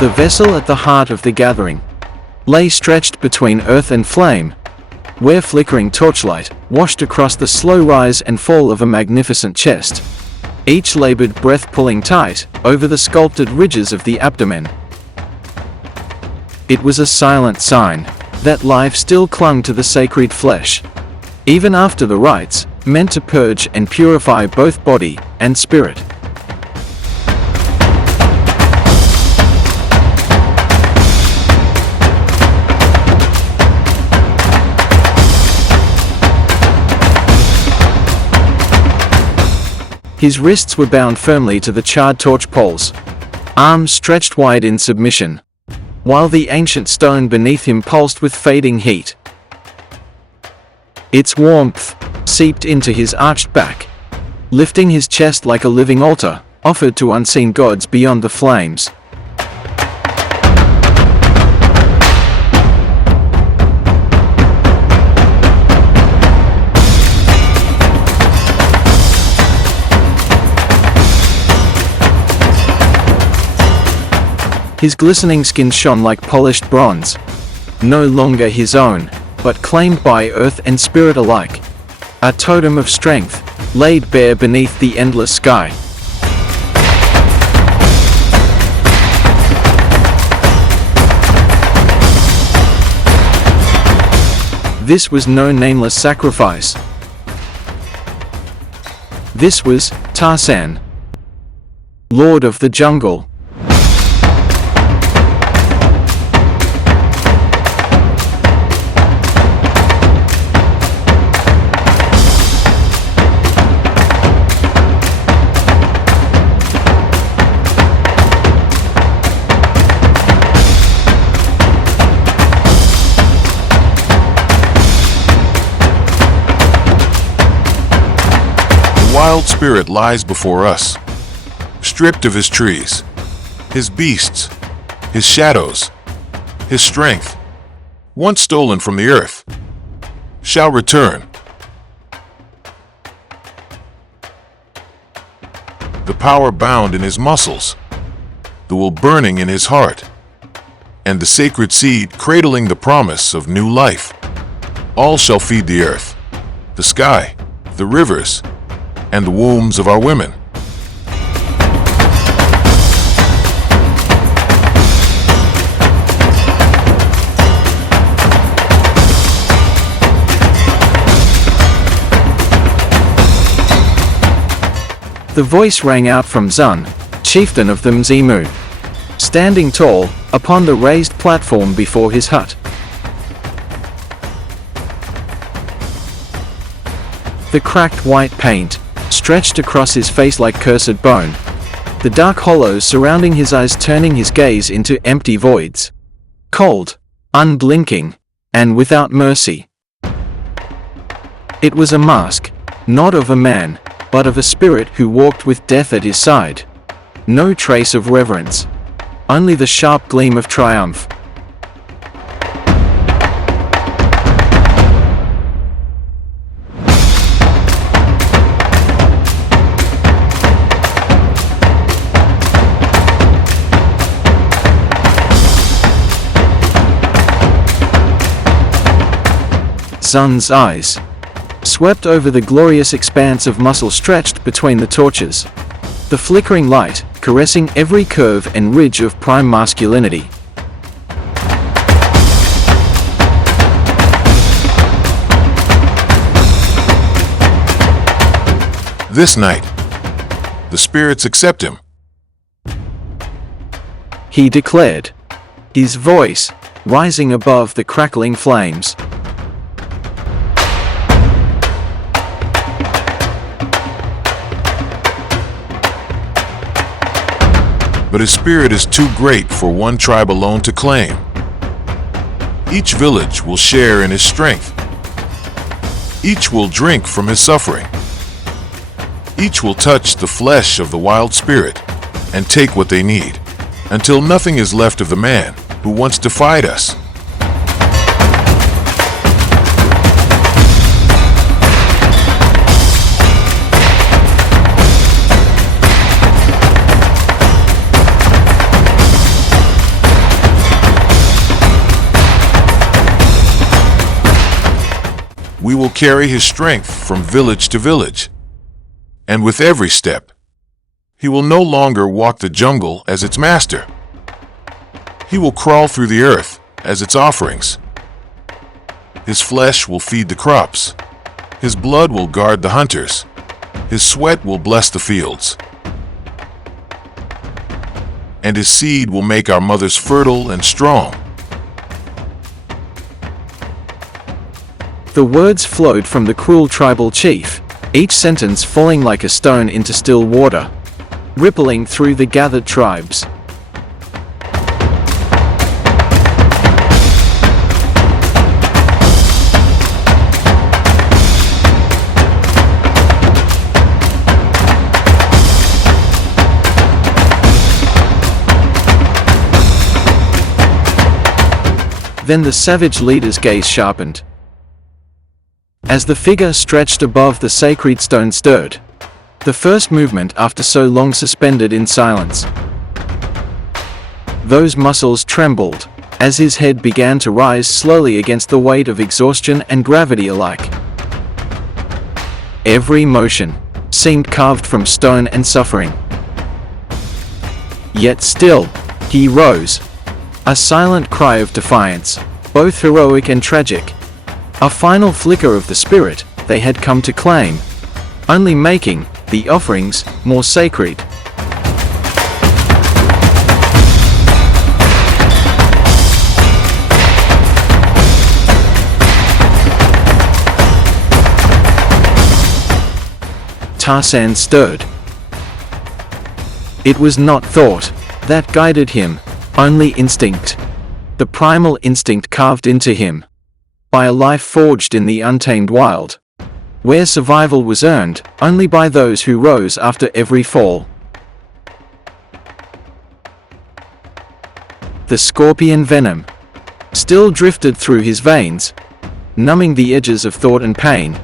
The vessel at the heart of the gathering lay stretched between earth and flame, where flickering torchlight washed across the slow rise and fall of a magnificent chest, each labored breath pulling tight over the sculpted ridges of the abdomen. It was a silent sign that life still clung to the sacred flesh, even after the rites meant to purge and purify both body and spirit. His wrists were bound firmly to the charred torch poles, arms stretched wide in submission, while the ancient stone beneath him pulsed with fading heat. Its warmth seeped into his arched back, lifting his chest like a living altar, offered to unseen gods beyond the flames. His glistening skin shone like polished bronze, no longer his own, but claimed by earth and spirit alike. A totem of strength, laid bare beneath the endless sky. This was no nameless sacrifice. This was Tarsan, Lord of the Jungle. Wild spirit lies before us, stripped of his trees, his beasts, his shadows, his strength, once stolen from the earth, shall return. The power bound in his muscles, the will burning in his heart, and the sacred seed cradling the promise of new life. All shall feed the earth, the sky, the rivers, and the wombs of our women. The voice rang out from Zun, chieftain of the MsMsM, standing tall upon the raised platform before his hut. The cracked white paint stretched across his face like cursed bone, the dark hollows surrounding his eyes turning his gaze into empty voids. Cold, unblinking, and without mercy. It was a mask, not of a man, but of a spirit who walked with death at his side. No trace of reverence, only the sharp gleam of triumph. Zun's eyes swept over the glorious expanse of muscle stretched between the torches, the flickering light caressing every curve and ridge of prime masculinity. This night, the spirits accept him, he declared, his voice rising above the crackling flames. but his spirit is too great for one tribe alone to claim. Each village will share in his strength. Each will drink from his suffering. Each will touch the flesh of the wild spirit and take what they need, until nothing is left of the man who once defied us. we will carry his strength from village to village. And with every step, he will no longer walk the jungle as its master. He will crawl through the earth as its offerings. His flesh will feed the crops. His blood will guard the hunters. His sweat will bless the fields. And his seed will make our mothers fertile and strong. The words flowed from the cruel tribal chief, each sentence falling like a stone into still water, rippling through the gathered tribes. Then the savage leader's gaze sharpened. As the figure stretched above the sacred stone stirred, the first movement after so long suspended in silence. Those muscles trembled, as his head began to rise slowly against the weight of exhaustion and gravity alike. Every motion seemed carved from stone and suffering. Yet still, he rose. A silent cry of defiance, both heroic and tragic. A final flicker of the spirit they had come to claim, only making the offerings more sacred. Tarsan stirred. It was not thought that guided him, only instinct. The primal instinct carved into him by a life forged in the untamed wild, where survival was earned only by those who rose after every fall. The scorpion venom still drifted through his veins, numbing the edges of thought and pain,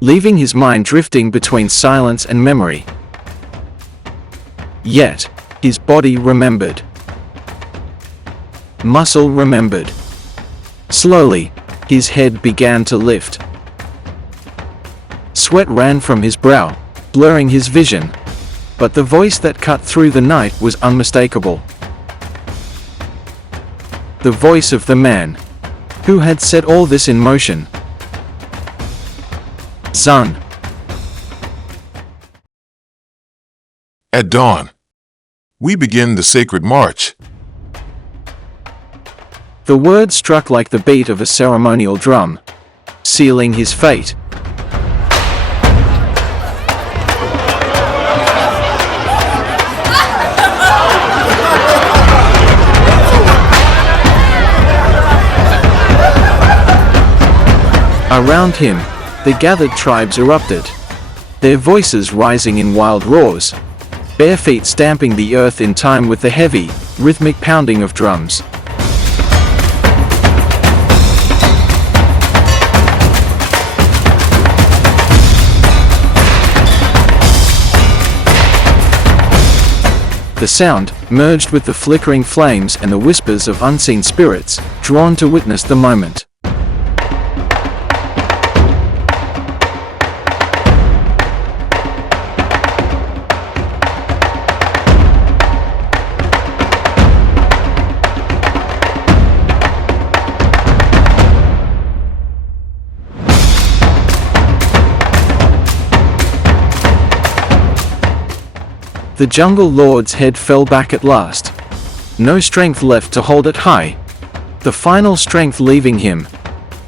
leaving his mind drifting between silence and memory. Yet, his body remembered. Muscle remembered. Slowly, his head began to lift. Sweat ran from his brow, blurring his vision, but the voice that cut through the night was unmistakable. The voice of the man who had set all this in motion. Son. At dawn, we begin the sacred march. The word struck like the beat of a ceremonial drum, sealing his fate. Around him, the gathered tribes erupted, their voices rising in wild roars, bare feet stamping the earth in time with the heavy, rhythmic pounding of drums. The sound merged with the flickering flames and the whispers of unseen spirits, drawn to witness the moment. The jungle lord's head fell back at last. No strength left to hold it high. The final strength leaving him.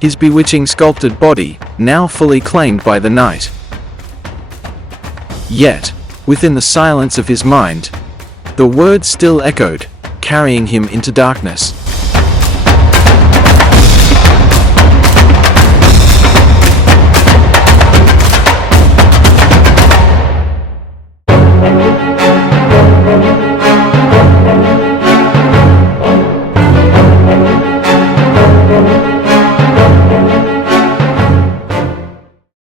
His bewitching sculpted body, now fully claimed by the night. Yet, within the silence of his mind, the words still echoed, carrying him into darkness.